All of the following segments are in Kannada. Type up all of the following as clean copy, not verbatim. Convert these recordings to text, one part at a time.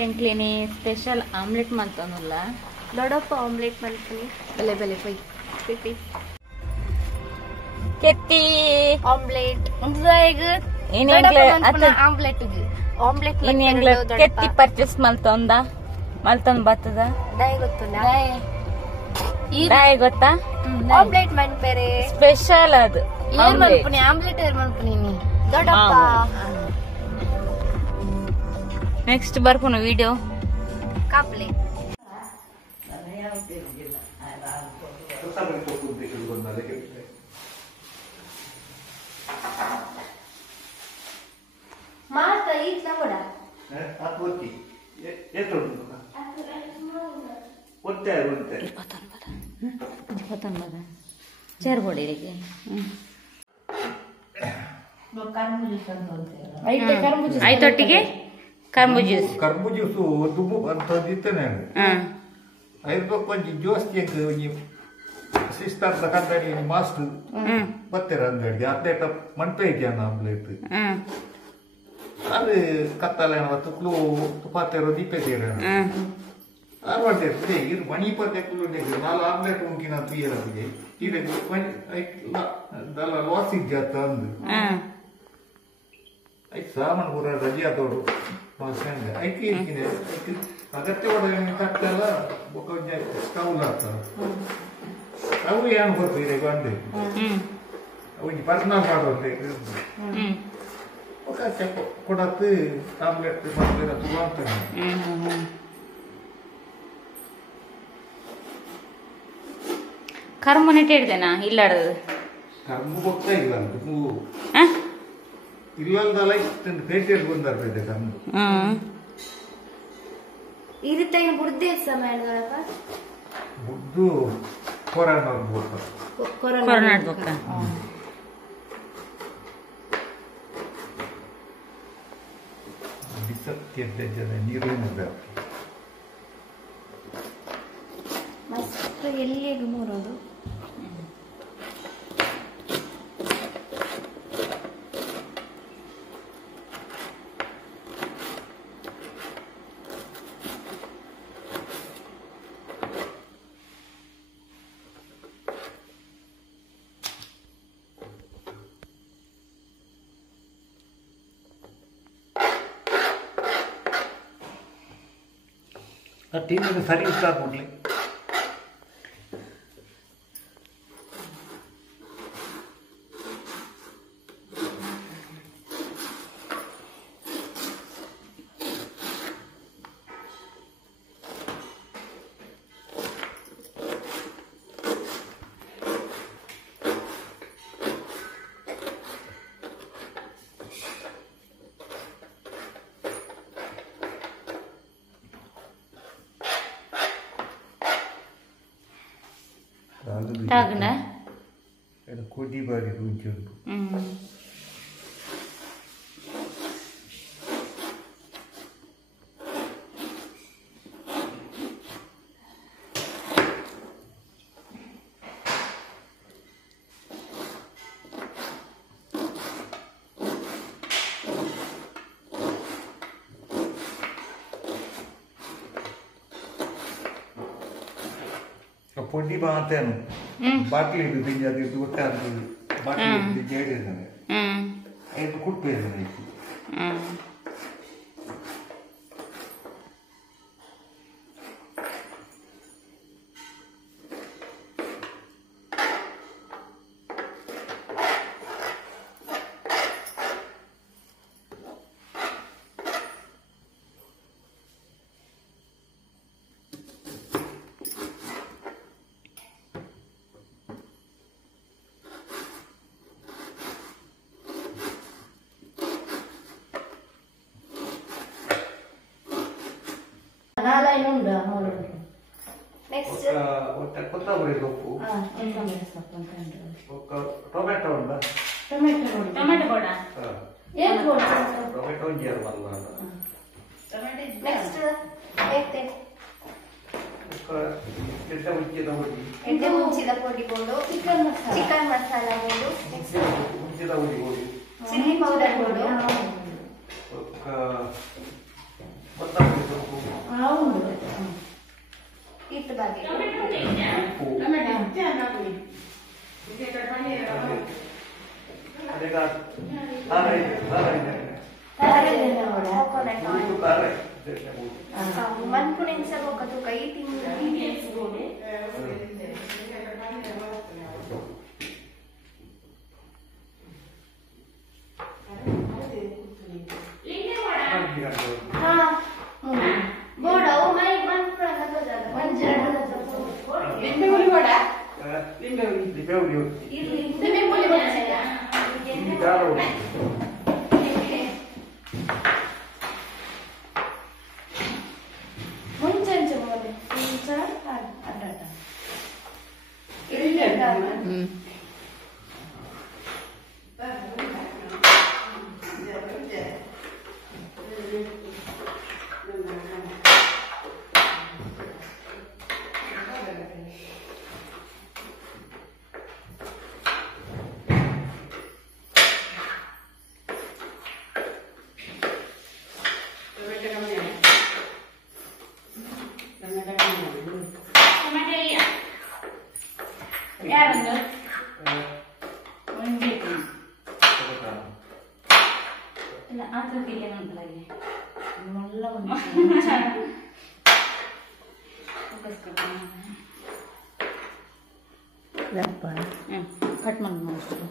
ಎಂಕ್ಲಿನಿ ಸ್ಪೆಷಲ್ ಆಮ್ಲೆಟ್ ಮಾಡ್ತಾನಲ್ಲ ದೊಡ್ಡಪ್ಪ ಆಮ್ಲೆಟ್ ಮಾಡ್ತೀನಿ ಬೆಲೆ ಬೆಲೆ ಪೈ ಪಿಪಿ ಕೆತ್ತಿ ಆಮ್ಲೆಟ್ ಈಗ ಏನ್ ಆಮ್ಲೆಟ್ ಆಮ್ಲೆಟ್ ಕೆತ್ತಿ ಪರ್ಚೇಸ್ ಮಲ್ತೊಂದ ಮಲ್ತೊಂದ್ ಬರ್ತದ ದಾಯಿ ಗೊತ್ತಲ್ಲ ದಾಯಿ ಗೊತ್ತಾ ಆಮ್ಲೆಟ್ ಮಾಡ್ಬೇರೆ ಸ್ಪೆಷಲ್ ಅದು ಏನ್ ಮಾಡ್ತೀನಿ ಆಮ್ಲೆಟ್ ಏನ್ ಮಾಡ್ತೀನಿ ನೀ ದೊಡ್ಡಪ್ಪ ನೆಕ್ಸ್ಟ್ ಬರ್ಕೊನು ವಿಡಿಯೋ ಕಾಪ್ಲೆ ಮಾತ ಈತ ಕೂಡ ಅತ್ವತ್ತಿ ಎಷ್ಟು ಒತ್ತೆ ಒತ್ತೆ 29 ചേർപ്പൊടിയിലേക്ക് ಐತೊಟ್ಟಿಗೆ ಕರ್ಬೂಜ ಜ್ಯೂಸ್ ಕರ್ಬೂಜೂಸು ದುಬ್ಬು ಅಂತಂದಿತ್ತೇನೆ ಐದು ಕೊಂಚ ಜೋಸ್ತಿ ಸಿಸ್ಟರ್ ಕಂದಡಿ ಮಾಸ್ಟರ್ ಬತ್ತೆರ ಅಂಗಡಿ ಅತ್ತೇಟ ಮಂಟೆ ಇದೆಯನ್ನ ಆಮ್ಲೆಟ್ ಅದು ಕತ್ತಲೆ ತುಕ್ಲು ತುಪ್ಪಾತೆರೋ ದೀಪೇರ ಮಾಡ್ತೇವೆ ಇದು ಮಣಿ ಪತ್ತೆಕ್ಲು ನಾಲ್ ಆಮ್ಲೆಟ್ ಉಂಕಿನ ತುಯ್ಯರಿಗೆ ಇದೆಲ್ಲ ಲಾಸ್ ಇದ್ಯಾತ ಅಂದು ಐದು ಸಾಮಾನು ಪೂರ ರಜೆ ಆದೋಡು ಐಕಿ ಇರ್ತೀನಿ ಅಗತ್ಯ ಒಳಗೆ ತಟ್ಟೆಲ್ಲ ಸ್ಟವ್ ಆಗ್ತಾವ ಸ್ಟವ್ ಏನು ಬರ್ತೀರಿ ಬಂದು ಅವನಿಗೆ ಪರ್ಸನಲ್ ಮಾಡೋದು ಕೊಡತ್ತು ಆಮ್ಲೆಟ್ ಮಾಡ್ತೀರ ತುಳು ಅಂತಾನೆ ಕರ್ಮು ನೆಟ್ಟು ಹಿಡ್ದೇನಾ ಇಲ್ಲಾಡದು ಕರ್ಮು ಗೊತ್ತಾ ಇಲ್ಲ ಅಂತ ಇಲ್ಲದಲ್ಲ ಇಷ್ಟೊಂದು ಪೇಟೆಯಲ್ಲಿ ಬಂದಿರ್ತದೆ ಕರ್ಮು ಈ ರೀತಿ ಬುಡ್ದೆ ಸಮಯ ಬುಡ್ದು ಕೊರೋನಾ ಕೊರೋನಾಡ್ಬೇಕ ಬಿಸಕ್ಕಿದ್ದ ಜನ ನೀರಿನ ಮಸ್ತ್ ಎಲ್ಲಿಗೆ ಮೂರೋದು ತಿಂದು ಸರಿ ಇಷ್ಟ ಆಗ್ಬಿಡ್ಲಿ ತಾಗಣ ಕೊಡಿ ಬಾರಿ ಉಂಟು ಪೊಡಿ ಬಾತೇನು ಬಾಟ್ಲಿ ಬಿಂಜ ಅದು ಒಟ್ಟೆ ಅದು ಬಾಟ್ಲಿ ಜೇಡಿದ್ದಾನೆ ಐದು ಕುಟ್ಬೇಕೇನೆ ನೆಕ್ಸ್ಟ್ ಕೊತ್ತಂಬರಿ ಸೊಪ್ಪು ಟೊಮೆಟೊ ಉಂಟಾ ಟೊಮೆಟೊ ಕೂಡ ಟೊಮೆಟೊ ಒಂಜಿಯರು ಬಲ್ಲ ನೆಕ್ಸ್ಟ್ ಎಣ್ಣೆ ಮುಂಚಿದ ಪುಡಿ ಬೋಡು ಚಿಕನ್ ಮಸಾಲ ಬೋಡು ಮುಂಚಿದ ಹುಡಿ ಬೋಡು ಚಿಲ್ಲಿ ಪೌಡರ್ ಬೋಡು ಇಟ್ಟು ಬಾಗಿ ಮನ್ಪುಣಿನ ಸರ್ ಹೋಗದು ಕೈ ತಿಂಗಳು ಬೋಡ ಮೈ ಮನ್ಪುಣ ಯಾರಂದು ಇಲ್ಲ ಆತಕ್ಕೆ ಏನಂತಲ್ಲ ಎಲ್ಲ ಒಂದು ಕಟ್ ಮಾಡಿ ಮಾಡಿಸ್ತಾರೆ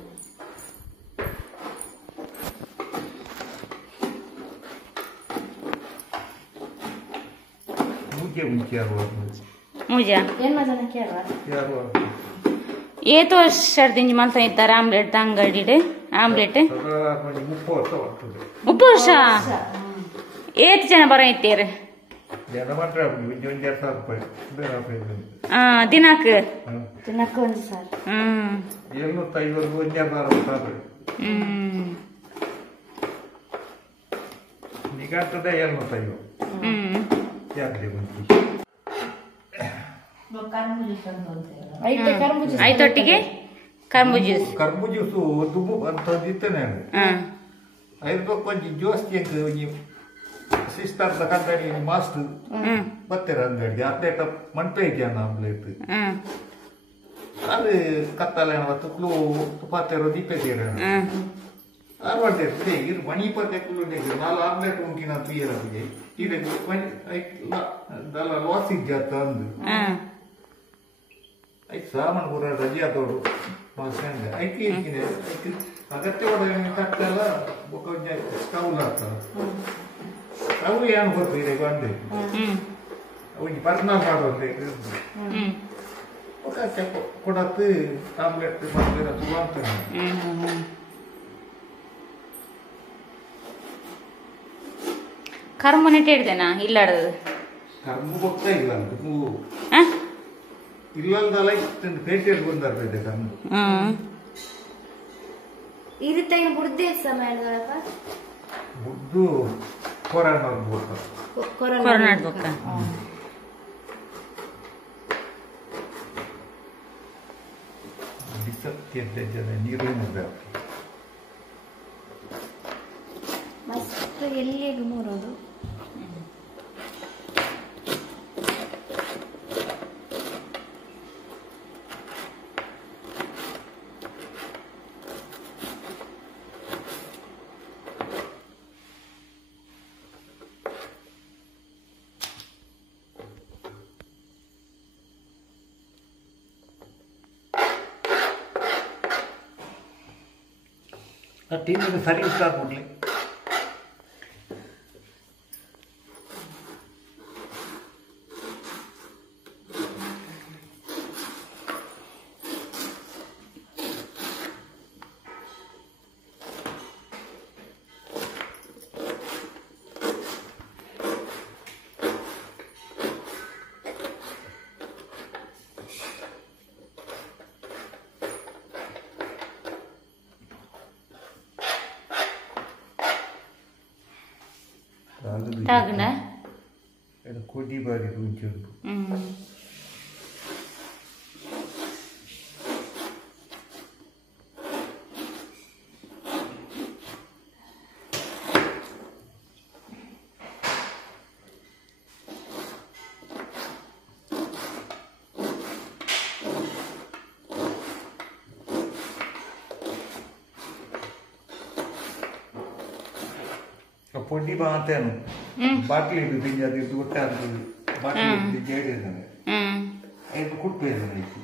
मुझे ಏನ್ ಮಜಾನ ಕೇಳುವ ये तो सर्दी मालता इत्तार आमलेट ತಂಗಡಿಡೆ ಆಮ್ಲೆಟ್ 30 ವರ್ಷ ಏತ್ ಜನ ಬರ ಇತ್ತೀರಿ ಜನ ಮಾತ್ರ ದಿನಕ್ಕೆ ಒಂದು ಸರ್ 750 ನಿಗಂತದ 750 ಐತೊಟ್ಟಿಗೆ ಕರ್ಮು ಜ್ಯೂಸ್ ದುಬ್ಬು ಅಂತಂದಿತ್ತೇನೆ ಐದು ಕೊಂಚ ಜ್ಯೂಸ್ ಸಿಸ್ಟರ್ ಕಂದಡಿ ಮಾಸ್ಟರ್ ಬತ್ತರ ಅಂಗಡಿ ಅತ್ತೇಟ ಮಂಟೆ ಇದೆಯಾ ಆಮ್ಲೆಟ್ ಅದು ಕತ್ತಲೆ ತುಕ್ಲು ತುಪ್ಪಾತೆರೋ ದೀಪ ತೀರ ಮಾಡ್ತೇವೆ ಇದು ಮಣಿ ಪತ್ತೆಕ್ಲು ನಾಲ್ಕು ಆಮ್ಲೆಟ್ ಉಂಟಿನ ತೀರಗೆ ಇದಕ್ಕೆ ಲಾಸ್ ಇದ್ದ ಅಂದು ಐದು ಸಾಮಾನು ಪೂರ ರಜೆ ಆದವರು ಐಕಿ ಅಗತ್ಯವಾದ ತಟ್ಟೆಲ್ಲ ಸ್ಟವ್ ಆಗ್ತದೆ ಸ್ಟವ್ ಏನು ಬರ್ತೀರಿ ಬಂದು ಅವನಿಗೆ ಪರ್ಸನಲ್ ಮಾಡೋದು ಕೊಡತ್ತು ಆಮ್ಲೆಟ್ ಮಾಡ್ತೀರ ಸುಮಾರು ಕರ್ಮು ನೆಟ್ಟು ಹಿಡ್ದೇನಾ ಇಲ್ಲಾಡದು ಕರ್ಮು ಹೋಗ್ತಾ ಇಲ್ಲ ಇಲ್ಲಲ್ದಲ್ಲ ಇಷ್ಟೊಂದು ಪೇಟೆಯಲ್ಲಿ ಬಂದಿರ್ತದೆ ಕರ್ಮು ಈ ರೀತಿ ಬುಡ್ದೆ ಸಮಯ ಬುಡ್ದು ಕೊರೋನಾ ಕೊರೋನಾಡ್ಬೇಕ ನೀರಿನ ಮಸ್ತ್ ಎಲ್ಲಿ ಮೂರೋದು ಟೀಮಿಗೆ ಸರಿ ಇಷ್ಟ ಕೊಡ್ಲಿ ತಾಗಣ ಕೊಡಿ ಬಾರಿ ಉಂಟು ಪೊಡಿ ಮಾತೇನು ಬಾಟ್ಲಿ ಇದ್ದು ತಿಂಡಿ ಅದು ಇದ್ದು ಗೊತ್ತೇ ಆಗ್ತದೆ ಬಾಟ್ಲಿ ಜೇಡಿ ಇದ್ದಾನೆ ಐದು ಕುಟ್ಬೇಕು ಐತಿ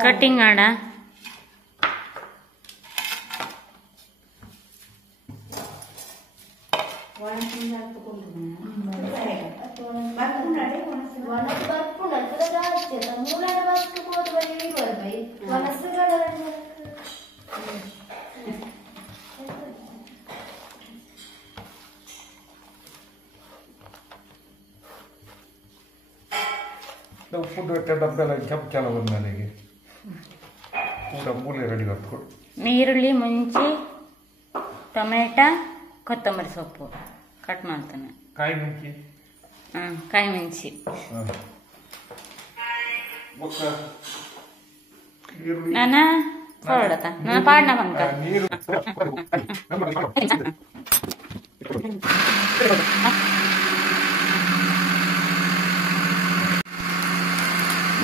ಕಟ್ಟಿಂಗ್ ಆಡ ಫುಡ್ ಡಬ್ಬೆಲ್ಲ ಕೆಲವು ನನಗೆ ಪೂರ ಮೂಲೆ ರೆಡಿ ಮಾಡ್ಕೊಡು ಈರುಳ್ಳಿ ಮುಂಚಿ ಟೊಮೆಟೊ ಕೊತ್ತಂಬರಿ ಸೊಪ್ಪು ಕಟ್ ಮಾಡ್ತಾನೆ ಕಾಯಿ ಮುಂಚಿ ಕಾಯಿ ಮೆಣಸಿ ನಾನು ಹೊರಡತ ನಾನು ಪಾಡ್ನ ಬಂಕ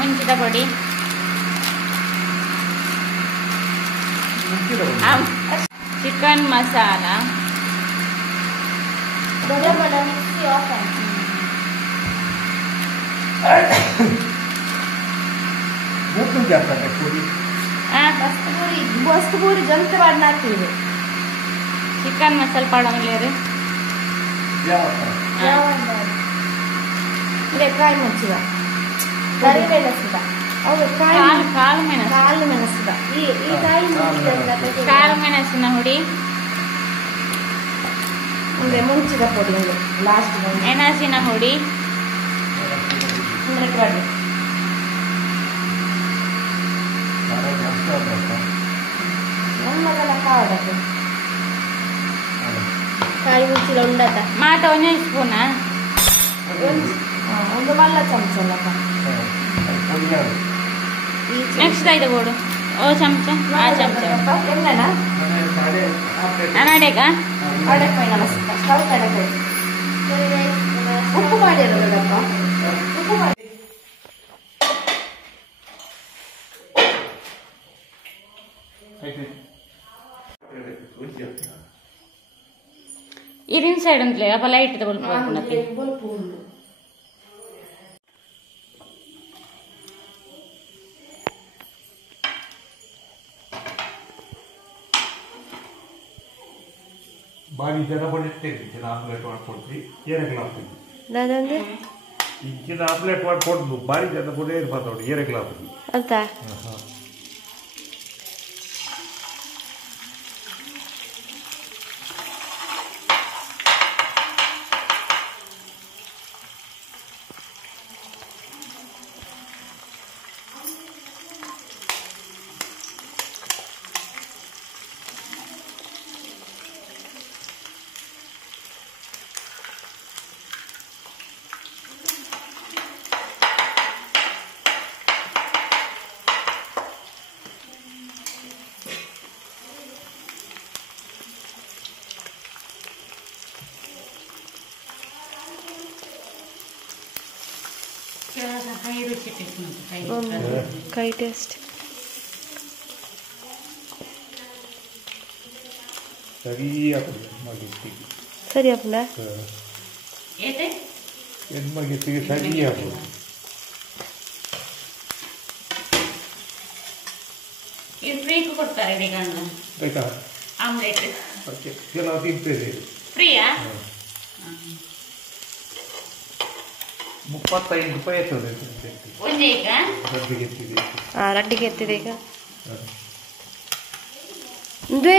ಮುಂಚಿದ ಪೊಡಿ ಚಿಕನ್ ಮಸಾಲ वस्तुपूरी जंत वाढणार चिकन मसाला पाडवले रे काय मंचिगा ಕರಿಬೇಳೆ ಸುದ ಹೌದು ಕಾಳು ಮೆಣಸು ಈ ಕಾಯಿ ಕಾಳು ಮೆಣಸಿನ ಹುಡಿ ಅಂದ್ರೆ ಮುಂಚಿದ ಪೊಡಿ ಲಾಸ್ಟ್ ಮೆಣಸಿನ ಹುಡಿ ನಮ್ಮಗಳ ಕಾವಡದು ಕಾಯಿ ಮುಂಚಿದ ಉಂಡತ ಮಾತ ಒಂದೇ ಸ್ಪೂನ ಒಂದು ಮಲ್ಲ ಚಮಚ ನೆಕ್ಸ್ಟ್ ಐದು ಬೋಡು ಓ ಚಮಚ ಆ ಚಮಚ ಎಂಗನ ಅನಾಡೆಗ ಅಡಕಾಯಿ ಉಪ್ಪು ಮಾಡಿರೋದಪ್ಪ ಉಪ್ಪು ಮಾಡಿ ಇರಿನ ಸೈಡ್ ಅಂತಲೇ ಅಪ್ಪ ಲೈಟ್ ತಗೊಳ್ಬೇಕು ಬಾರಿ ಜನ ಬಂದಿರ್ತೇವೆ ಜನ ಆಮ್ಲೆಟ್ ಮಾಡ್ಕೊಡ್ತೀವಿ ಏರಕ್ಕೆ ಹಾಕ್ತೀವಿ ನಾನಂದ್ರೆ ಇಂಚಿನ ಆಮ್ಲೆಟ್ ಮಾಡ್ಕೊಡ್ದು ಬಾರಿ ಜನ ಬಂದೇ ಮಾತಾಡಿ ಏರಕ್ಕೆ ಹಾಕ್ತೀವಿ ಅಂತ ಕೈ ಟೇಸ್ಟ್ ಸರಿ ಅಪ್ಪನ ಹೆಣ್ಮಗಿತ್ತಿಗೆ ಸರಿ ಹಾಕೋದು ಫ್ರೀ ಕೊಡ್ತಾರೆ ಆಯ್ತಾ ಆಮ್ಲೆಟ್ ಓಕೆ ಕೆಲವು ತಿಂತೇವೆ ಫ್ರೀಯಾ 35 ರೂಪಾಯಿ ಆಯ್ತದೆ ಒಂದೇ ಈಗ ರಡ್ಡಿಗೆ ಎತ್ತಿದೆ ರಡ್ಡಿಗೆ ಎತ್ತಿದೆ ಈಗ ದ್ವೇ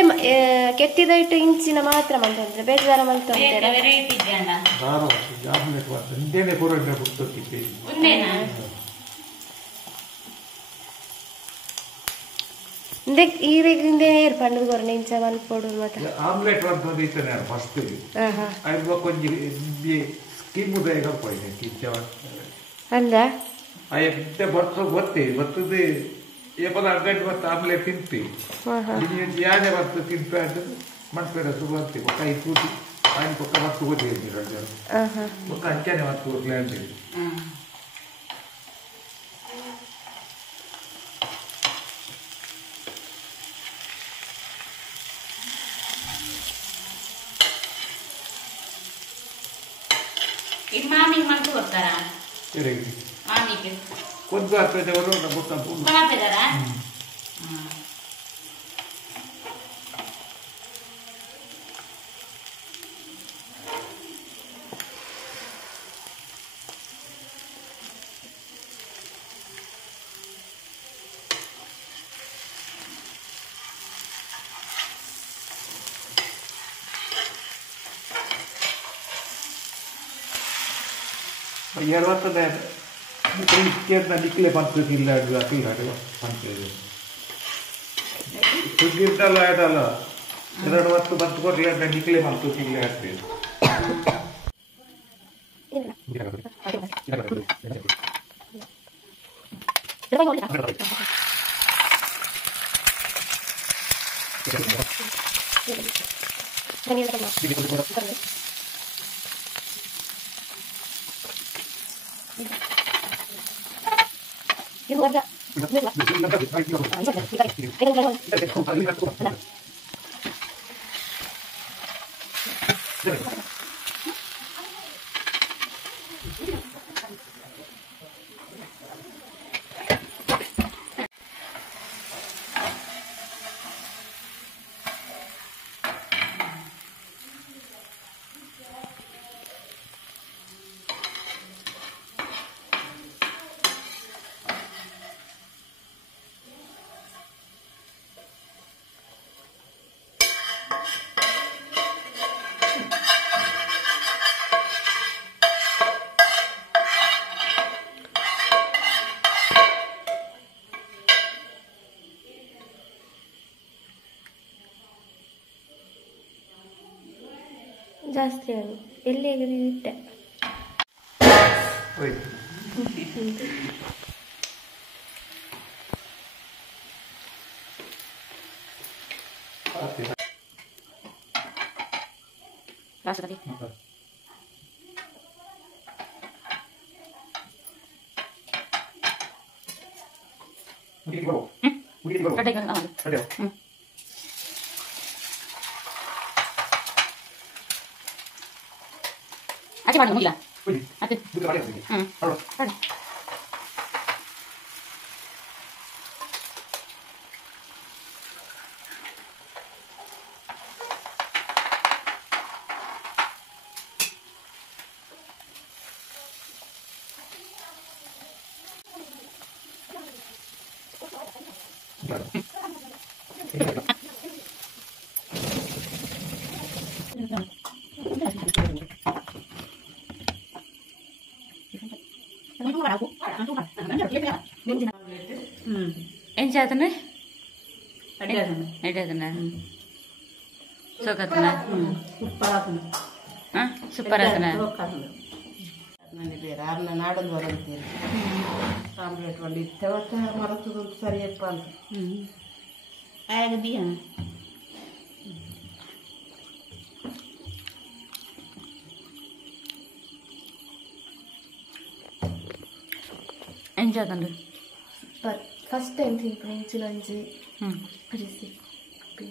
ಕೆತ್ತಿದ ಇಟ್ಟು ಇಂಚಿನ ಮಾತ್ರ ಮಂತಂದ್ರೆ ಬೇಜಾರ ಮಂತ ಈರಿಂದ ಏರ್ಪಂಡು ಕೊರ ಇಂಚ ಮಲ್ಪೋಡು ಮತ್ತೆ ಆಮ್ಲೆಟ್ ಒಂದು ಇತ್ತನೆ ಫಸ್ಟ್ ಐದು ಕೊಂಚ ಸ್ಕಿಮ್ ಬೇಗ ಹೋಯ್ತು ಕಿಚ್ಚವ ಅಂದ ಅಯ್ಯ ಬರ್ತದೆ ಏಪದ ಅರ್ಧಂಟು ಮತ್ತು ಆಮ್ಲೆಟ್ ತಿಂತಿ ಯಾನೇ ಬರ್ತು ತಿಂತ ಮನ್ಪೇರ ಸುಬರ್ತಿ ಪಕ್ಕ ಇಕ್ಕೂತಿ ఆయన పక్క వస్తు కూడా ఒక అంచనే వస్తు ప్లాంట్ ఇది మామికి మంటూ వస్తారా సరేండి మామికి కొద్దిగా అప్పేదేవరు మొత్తం పూలు బాపేదారా ಎರವತ್ತದೆ ಇಸ್ಕೇರ್ನ ನಿಕ್ಲೆ ಪಂಚಕ್ಕೆ ಇಲ್ಲ ಅಕ್ಕಿಲ್ಲ ಪಂಚದು ಸುದ್ದಿರ್ತಲ್ಲ ಆಯ್ತಲ್ಲ 2 ಹೊತ್ತು ಬಂತು ಕೊಡ್ಲಿ ಅಂತ ನಿಕ್ಲೆ ಪಂಚಕ್ಕೆ ಇಲ್ಲ ಆಗ್ತದೆ ಇದು ಅದ ಜಾಸ್ತಿ ಅದು ಎಲ್ಲಿ ಇಟ್ಟೆ 아직 많이 먹이라. 아직. 응. 빨리. ఏం చేస్తున్నా ఎడేదన్నా సోకతున్నా సూపర్ అవుతున్నా ನಾಡೊಂದು ಹೊರಂತೀರಿ ಆಮ್ಲೆಟ್ ಒಂದು ಇತ್ತವತ್ತ ಮರತದ ಸರಿಯಪ್ಪ ಅಂತ ಆಗದಿಯಾ ఏం చేద్దాండి ఫస్ట్ టైం తింటున్నాను ఇంచులంచి రిసిపీ